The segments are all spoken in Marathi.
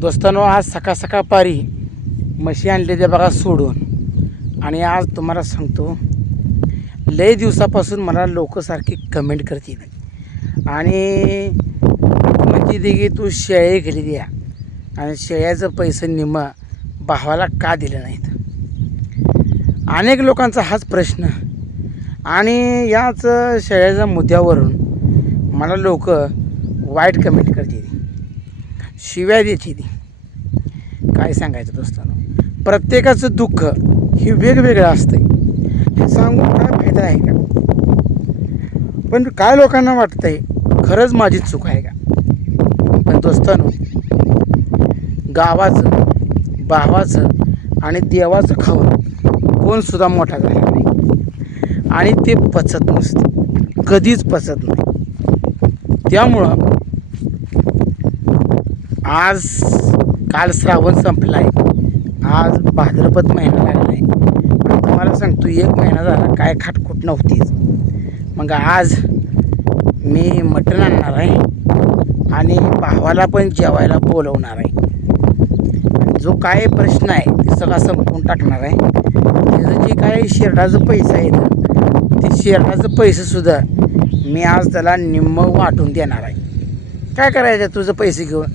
दोस्तांनो आज सकाळ सकाळ पारी म्हशी आणले ते बघा सोडून. आणि आज तुम्हाला सांगतो लय दिवसापासून मला लोकसारखी कमेंट करतील आणि म्हणते ते की तू शेळे गेली द्या आणि शेळ्याचं पैसे निम्म भावाला का दिलं नाहीत? अनेक लोकांचा हाच प्रश्न. आणि याच शेळ्याच्या मुद्द्यावरून मला लोक वाईट कमेंट करते शिव्या द्यायची ती. काय सांगायचं दोस्तांनो? प्रत्येकाचं दुःख हे वेगवेगळं असतं हे सांगून काय फायदा आहे का? पण काय लोकांना वाटतंय खरंच माझी चूक आहे का? पण दोस्तांनो गावाचं भावाचं आणि देवाचं खाऊन कोण सुद्धा मोठा झाला नाही. आणि ते पचत नसतं. कधीच पचत नाही. त्यामुळं आज काल श्रावण संपला आहे आज भाद्रपद महिना लागला आहे तुम्हाला सांगतो एक महिना झाला काय खाटखूट नव्हतीच. मग आज मी मटण आणणार आहे आणि भावाला पण जेवायला बोलवणार आहे. जो काय प्रश्न आहे ते सगळा संपवून टाकणार आहे. त्याचं जे काय शेरडाचं पैसा आहे ना ते शेरडाचं पैसेसुद्धा मी आज त्याला निम्म वाटून देणार आहे. काय करायचं तुझं पैसे घेऊन?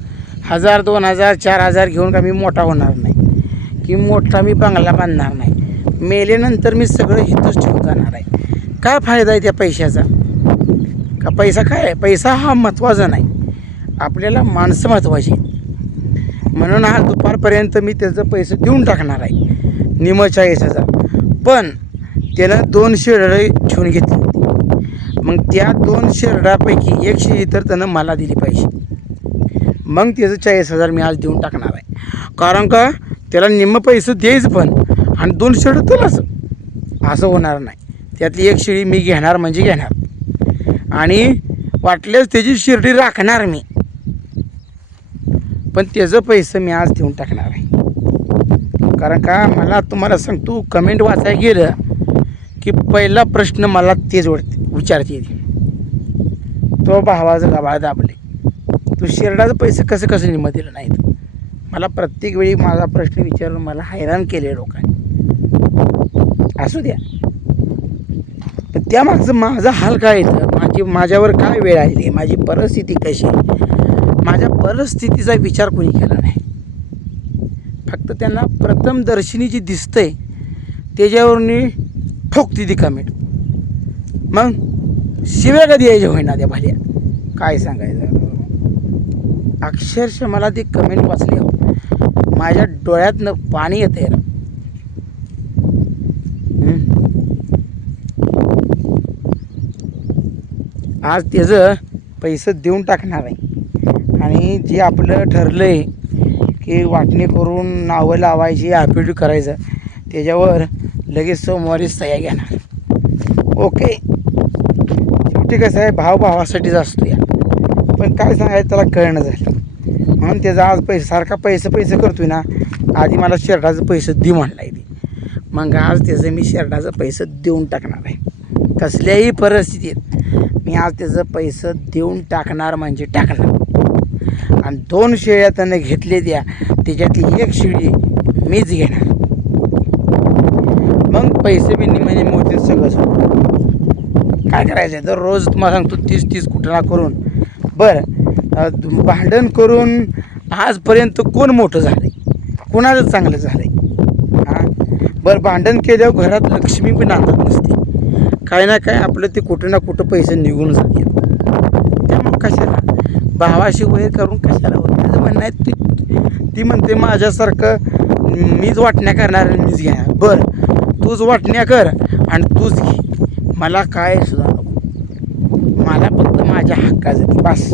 हजार दोन हजार चार हजार घेऊन का मी मोठा होणार नाही. की मोठा मी बंगला बांधणार नाही. मेल्यानंतर मी सगळं इथंच ठेवून जाणार आहे. काय फायदा आहे त्या पैशाचा? का पैसा काय? आहे पैसा हा महत्त्वाचा नाही. आपल्याला माणसं महत्त्वाची म्हणून आज दुपारपर्यंत मी त्याचं पैसे देऊन टाकणार आहे. निम चाळीस हजार पण त्यानं दोन शेरडे ठेवून घेतली होती. मग त्या दोन शेरडापैकी एक शेळी तर त्यानं मला दिली पाहिजे. मग त्याचं चाळीस हजार मी आज देऊन टाकणार आहे. कारण का त्याला निम्म पैसे देईच पण आणि दोन शेड तुलाच असं होणार नाही. त्यातली एक शेळी मी घेणार म्हणजे घेणार. आणि वाटल्यास त्याची शिर्डी राखणार मी. पण त्याचं पैसे मी आज देऊन टाकणार आहे. कारण का मला तुम्हाला सांगतो कमेंट वाचायला गेलं की पहिला प्रश्न मला तेच वाटते विचारते. तो भावाचं गबाळ दाबले तू शेरडाचं पैसे कसं कसं निम दिलं नाहीत? मला प्रत्येक वेळी माझा प्रश्न विचारून मला हैराण केले लोकांनी. असू द्या. पण त्यामागचं माझा हाल काय येतं माझी माझ्यावर काय वेळ आली? माझी परिस्थिती कशी माझ्या परिस्थितीचा विचार कोणी केला नाही? फक्त त्यांना प्रथम दर्शनी जी दिसतंय त्याच्यावरून ठोकती ती कमेंट. मग शिव्या कधी यायच्या होईना त्या भाल्या? काय सांगायचं? अक्षरशः मला ती कमेंट वाचली. हो माझ्या डोळ्यातनं पाणी येतं आहे आज त्याचं पैसे देऊन टाकणार आहे. आणि जे आपलं ठरलं आहे की वाटणी करून नावं लावायची ॲफिडेविट करायचं त्याच्यावर लगेच सोमवारी सह्या घेणार. ओके. शेवटी कसं आहे भाव भावासाठीच असतो या पण काय सांगायचं त्याला कळणं झालं. म्हणून त्याचा आज पैसे सारखा पैसे पैसे करतोय ना आधी मला शर्टाचं पैसे दे म्हणलाय ते. मग आज त्याचं मी शर्टाचं पैसे देऊन टाकणार आहे. कसल्याही परिस्थितीत मी आज त्याचं पैसे देऊन टाकणार म्हणजे टाकणार. आणि दोन शेळ्या त्यानं घेतले द्या त्याच्यातली एक शेळी मीच घेणार. मग पैसे बी निम्मे म्हणजे निम्मे होते सगळं काय करायचं दररोज तुम्हाला सांगतो तीस तीस कुठला करून. बरं. भांडण करून आजपर्यंत कोण मोठं झालं आहे कोणाचं चांगलं झालं आहे हां? बरं भांडण केल्यावर घरात लक्ष्मी पण आणत नसते. काय ना काय आपलं ते कुठं ना कुठं पैसे निघून जाते त्यामुळं कशाला? भावाशी वैर करून कशाला होतं? त्याचं म्हणणं आहे ती ती म्हणते माझ्यासारखं मीच वाटण्या करणार आणि मीच घेणार. बरं तूच वाटण्या कर आणि तूच घे. मला काय सुद्धा नको. मला फक्त माझ्या हक्काचं बस.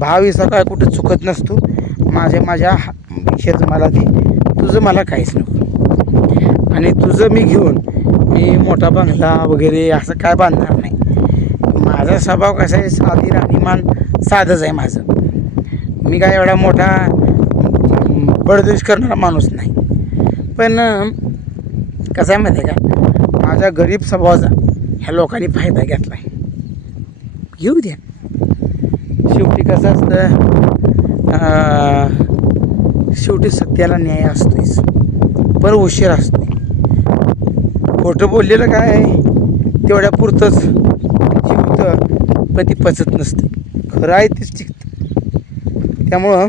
भाव हिसा काय कुठं चुकत नसतो. माझ्या माझ्या शेत मला दे. तुझं मला काहीच नको. आणि तुझं मी घेऊन मी मोठा बंगला वगैरे असं काय बांधणार नाही. माझा स्वभाव कसा आहे साधी राहणीमान साधंच आहे माझं. मी काय एवढा मोठा अं, बडदेश करणारा माणूस नाही. पण कसं आहे माहिती आहे का? माझ्या गरीब स्वभावाचा ह्या लोकांनी फायदा घेतला आहे घेऊ द्या. शेवटी कसं असतं शेवटी सत्याला न्याय असतोच. पण उशीर असतोय खोटं बोललेलं काय आहे? तेवढ्या पुरतंच जिवतं पण ती पचत नसते. खरं आहे तीच टिकतं त्यामुळं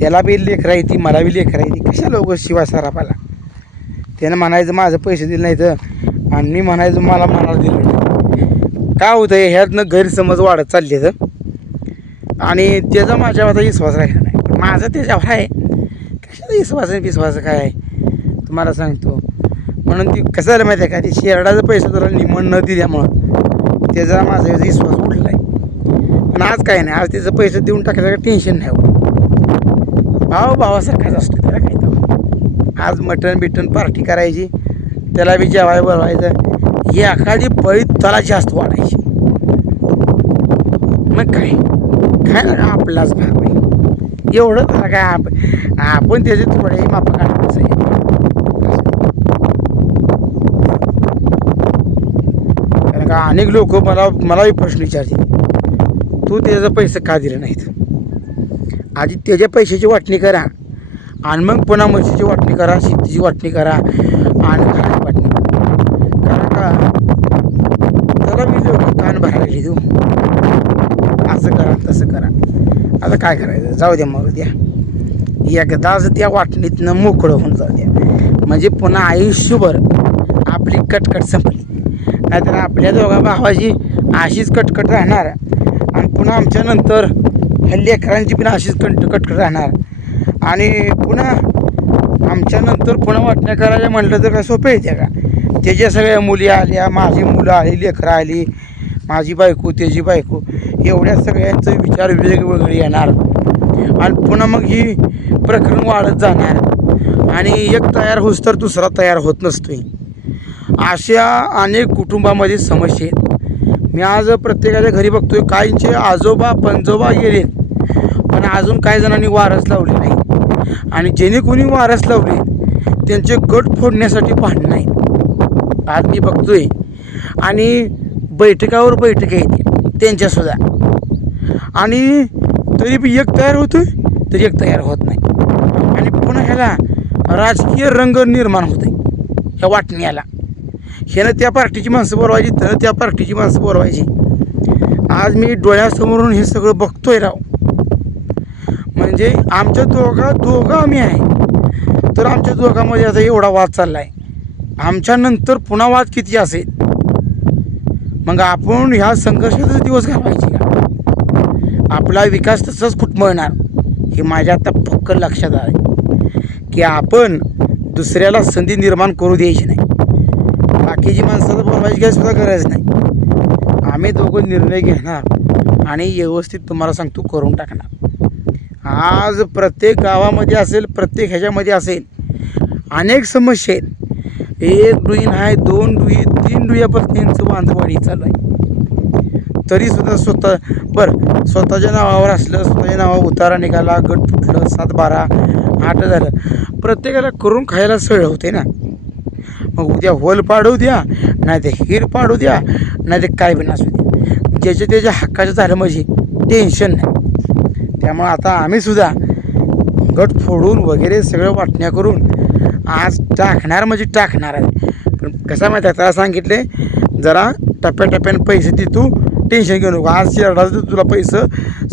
त्याला बी लेख आहे मला बी लेख आहे ती. कशा लोक शिवा सरापाला त्यानं म्हणायचं माझं पैसे दिले नाही तर आणि मी म्हणायचं मला मनाला दिलं काय होतं ह्यातनं गैरसमज वाढत चालले तर आणि त्याचा माझ्यावर आता विश्वास राहिला नाही. माझा त्याच्यावर आहे कशाचा विश्वास आहे विश्वास काय आहे? तुम्हाला सांगतो. म्हणून ती कसं झालं माहिती आहे का ती शेरडाचा पैसा तुला निमण न दिल्यामुळं त्याचा माझा विश्वास उडला आहे पण आज काय नाही आज त्याचं पैसे देऊन टाकायचं टेन्शन नाही हो भाव भावासारखाच असतो त्याला काय तर. आज मटण बिटन पार्टी करायची त्याला बी जेवाय बनवायचं ही एखादी पळी स्वतःला जास्त वाढायची. मग काय? काय ना आपलाच भाग आहे. एवढं काय आप आपण त्याचे थोडे मापा काढायचं आहे कारण का अनेक लोक मला मलाही प्रश्न विचारतील. तू त्याचं पैसे का दिले नाहीत? आधी त्याच्या पैशाची वाटणी करा. आणि मग पुन्हा म्हशीची वाटणी करा शेतीची वाटणी करा. आणि घराची वाटणी करा कारण का त्याला मी लोक कान भरायला लागली तू असं करा तसं करा आता काय करायचं? जाऊ द्या मग द्या. एकदाच त्या वाटणीतनं मोकळं होऊन जाऊ द्या. म्हणजे पुन्हा आयुष्यभर आपली कटकट संपली. नाहीतर आपल्या दोघा भावाची अशीच कटकट राहणार. आणि पुन्हा आमच्यानंतर ह्या लेकरांची पण अशीच कट कटकट राहणार. आणि पुन्हा आमच्यानंतर पुन्हा वाटण्या करायला म्हटलं तर काय सोपं येते का? त्याच्या सगळ्या मुली आल्या माझी मुलं आली लेकरं आली माझी बायको त्याची बायको एवढ्या सगळ्यांचे विचार वेगवेगळे येणार. आणि पुन्हा मग ही प्रकरण वाढत जाणार. आणि एक तयार होस तर दुसरा तयार होत नसतोय. अशा अनेक कुटुंबामध्ये समस्या आहेत. मी आज प्रत्येकाच्या घरी बघतोय काहींचे आजोबा पंजोबा गेले पण अजून काही जणांनी वारस लावले नाही आणि जेणे कोणी वारस लावले त्यांचे गट फोडण्यासाठी भांडणं नाही आज मी बघतोय. आणि बैठकावर बैठका येते त्यांच्यासुद्धा. आणि तरी बी एक तयार होतो तर एक तयार होत नाही. आणि पुन्हा ह्याला राजकीय रंग निर्माण होते ह्या वाटण्याला. ह्यानं त्या पार्टीची माणसं बोलवायची त्यानं त्या पार्टीची माणसं बोलवायची. आज मी डोळ्यासमोरून हे सगळं बघतोय राव. म्हणजे आमच्या दोघा दोघं आम्ही आहे. तर आमच्या दोघांमध्ये आता एवढा वाद चालला आहे आमच्यानंतर पुन्हा वाद किती असेल? मग आपण ह्या संघर्षाचा दिवस घालवायचे का? आपला विकास तसंच कुटमळणार हे माझ्या आता पक्क लक्षात आहे. की आपण दुसऱ्याला संधी निर्माण करू द्यायची नाही. बाकीची माणसं बोलवायची काही सुद्धा गरज नाही. आम्ही दोघं निर्णय घेणार आणि व्यवस्थित तुम्हाला सांगतो करून टाकणार. आज प्रत्येक गावामध्ये असेल प्रत्येक ह्याच्यामध्ये असेल अनेक समस्या आहेत. एक डुईन आहे दोन डुई तीन डुयापासून यांचं बांधवाडी चालू आहे तरीसुद्धा स्वतः बरं स्वतःच्या नावावर असलं स्वतःच्या नावावर उतारा निघाला गट फुटलं सात बारा आठ झालं. प्रत्येकाला करून खायला सळ होते ना. मग उद्या होल पाडू द्या नाही ते हिर पाडू द्या नाही ते काय बी नसू द्या. ज्याच्या त्याच्या हक्काचं झालं म्हणजे टेन्शन नाही. त्यामुळं आता आम्हीसुद्धा गट फोडून वगैरे सगळं वाटण्या करून आज टाकणार म्हणजे टाकणार आहे. पण कसं माहिती आहे त्याला सांगितले जरा टप्प्याटप्प्याने पैसे दे तू टेन्शन घेऊ नको. आज शेरडा तुला पैसे.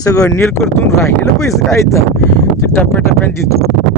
सगळं नील करतून राहिलेलं पैसे. काय तर ते टप्प्याटप्प्यानं देतो.